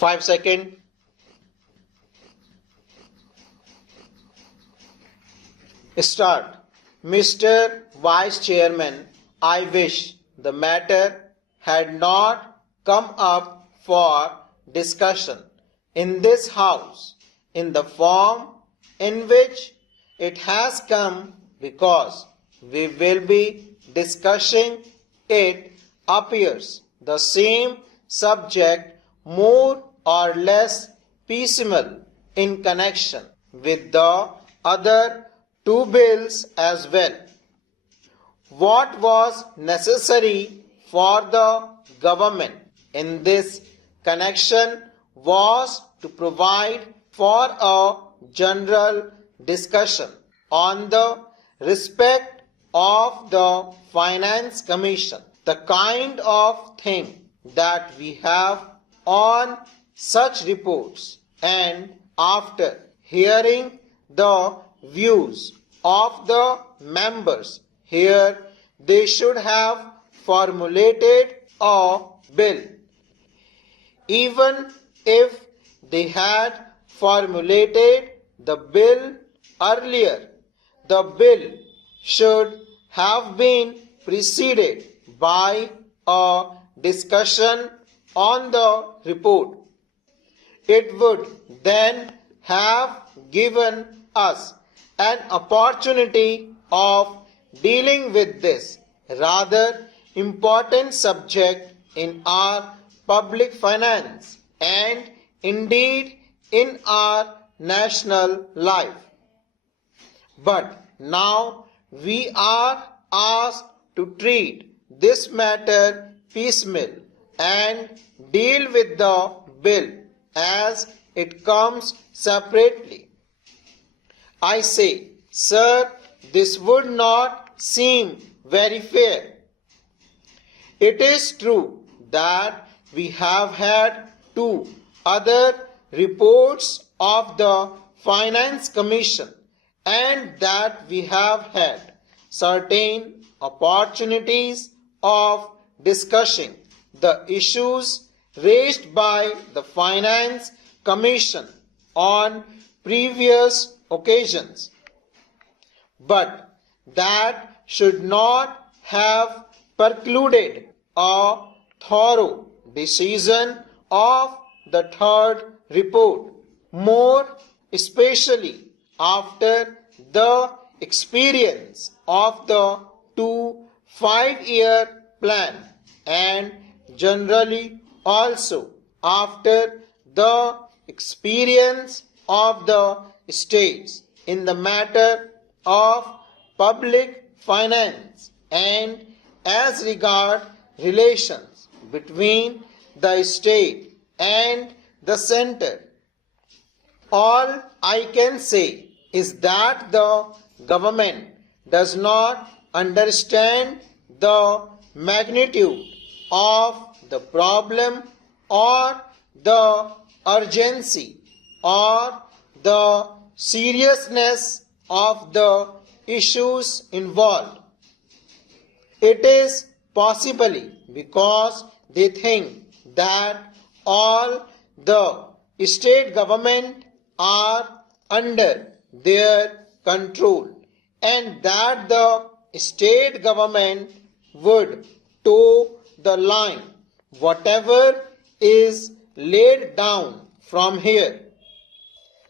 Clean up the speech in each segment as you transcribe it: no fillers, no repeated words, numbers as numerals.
5 seconds. Start. Mr. Vice Chairman, I wish the matter had not come up for discussion in this House in the form in which it has come, because we will be discussing, it appears, the same subject more or less piecemeal in connection with the other two bills as well. What was necessary for the government in this connection was to provide for a general discussion on the respect of the Finance Commission, the kind of thing that we have on such reports, and after hearing the views of the members here, they should have formulated a bill. Even if they had formulated the bill earlier, the bill should have been preceded by a discussion on the report. It would then have given us an opportunity of dealing with this rather important subject in our public finance and indeed in our national life. But now we are asked to treat this matter piecemeal and deal with the bill as it comes separately. I say, sir, this would not seem very fair. It is true that we have had two other reports of the Finance Commission and that we have had certain opportunities of discussing the issues raised by the Finance Commission on previous occasions. But that should not have precluded a thorough decision of the third report, more especially after the experience of the 2 5-year plan and generally also after the experience of the states in the matter of public finance and as regard relations between the state and the center. All I can say is that the government does not understand the magnitude of the problem or the urgency or the seriousness of the issues involved. It is possibly because they think that all the state government are under their control and that the state government would toe the line whatever is laid down from here.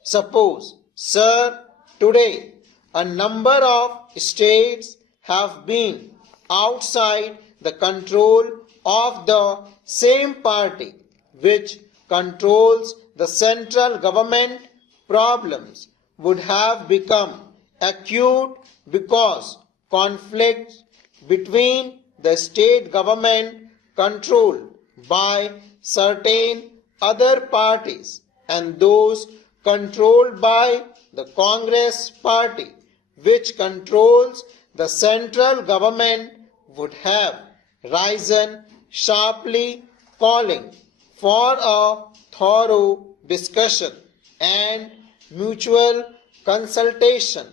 Suppose, sir, today a number of states have been outside the control of the same party which controls the central government. Problems would have become acute because conflicts between the state government controlled by certain other parties and those controlled by the Congress party, which controls the central government, would have risen sharply, calling for a thorough discussion and mutual consultation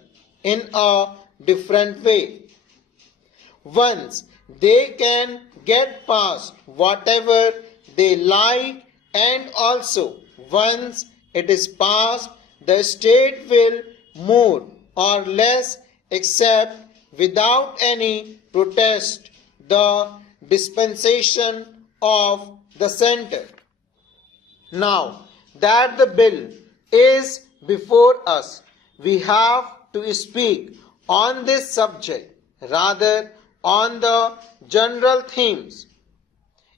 in a different way. Once they can get past whatever they like and also once it is passed, the state will more or less accept without any protest the dispensation of the center. Now that the bill is before us, we have to speak on this subject rather on the general themes.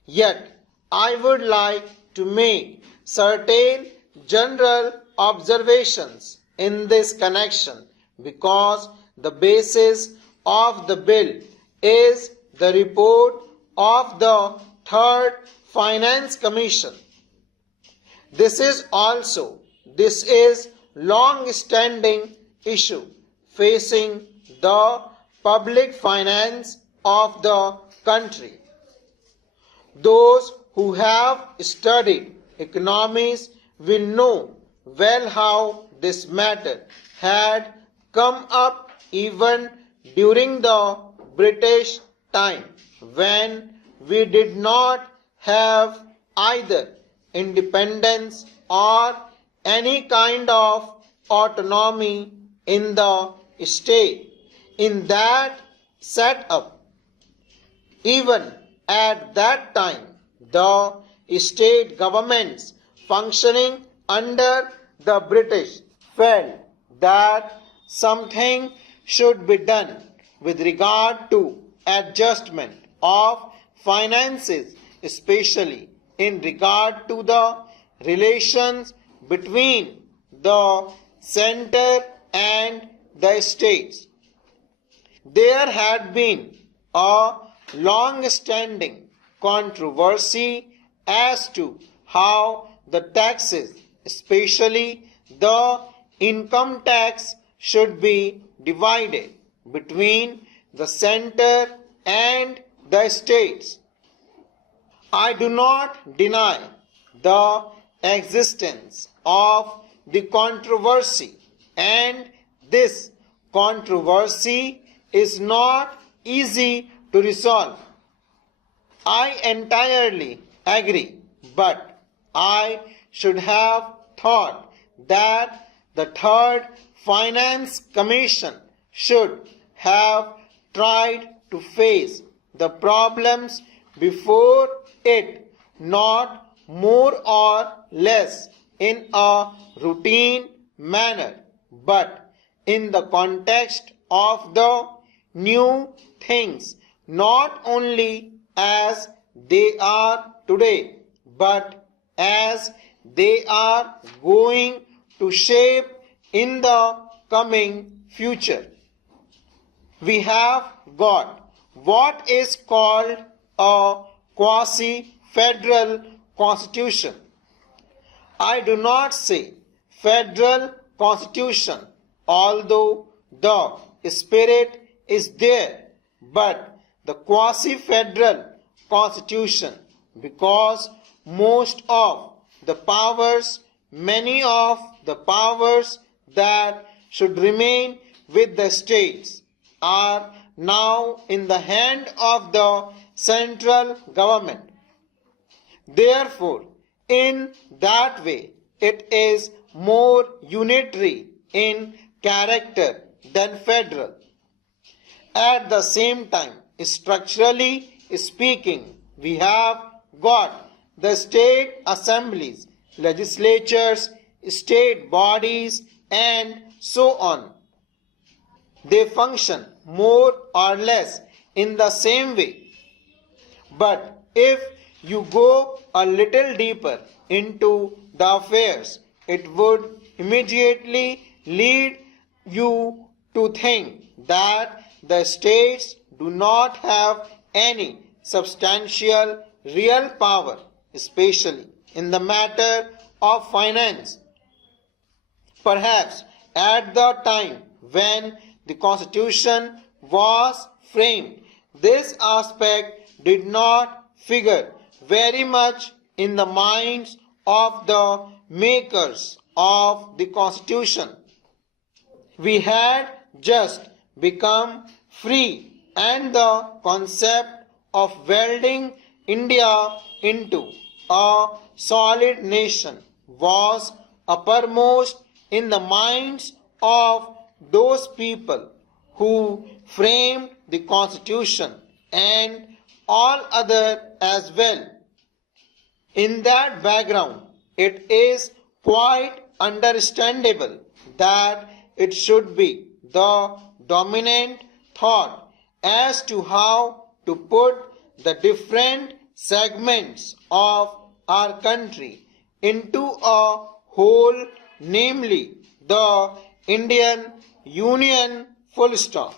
Yet I would like to make certain general observations in this connection because the basis of the bill is the report of the Third Finance Commission. This is long-standing issue facing the public finance of the country. Those who have studied economics will know well how this matter had come up even during the British time, when we did not have either independence or any kind of autonomy in the state. In that setup, even at that time, the state governments functioning under the British felt that something should be done with regard to adjustment of finances, especially in regard to the relations between the center and the states. There had been a long-standing controversy as to how the taxes, especially the income tax, should be divided between the center and the states. I do not deny the existence of the controversy, and this controversy is not easy to resolve. I entirely agree, but I should have thought that the Third Finance Commission should have tried to face the problems before it, not more or less in a routine manner, but in the context of the new things, not only as they are today, but as they are going to shape in the coming future. We have got what is called a quasi-federal constitution. I do not say federal constitution, although the spirit is there, but the quasi-federal constitution, because most of the powers, many of the powers that should remain with the states are now in the hand of the central government. Therefore, in that way, it is more unitary in character than federal. At the same time, structurally speaking, we have got the state assemblies, legislatures, state bodies, and so on. They function more or less in the same way. But if you go a little deeper into the affairs, it would immediately lead you to think that the states do not have any substantial real power, especially in the matter of finance. Perhaps at the time when the Constitution was framed, this aspect did not figure very much in the minds of the makers of the Constitution. We had just become free, and the concept of welding India into a solid nation was uppermost in the minds of those people who framed the Constitution and all other as well. In that background, it is quite understandable that it should be the dominant thought as to how to put the different segments of our country into a whole, namely the Indian Union full stop.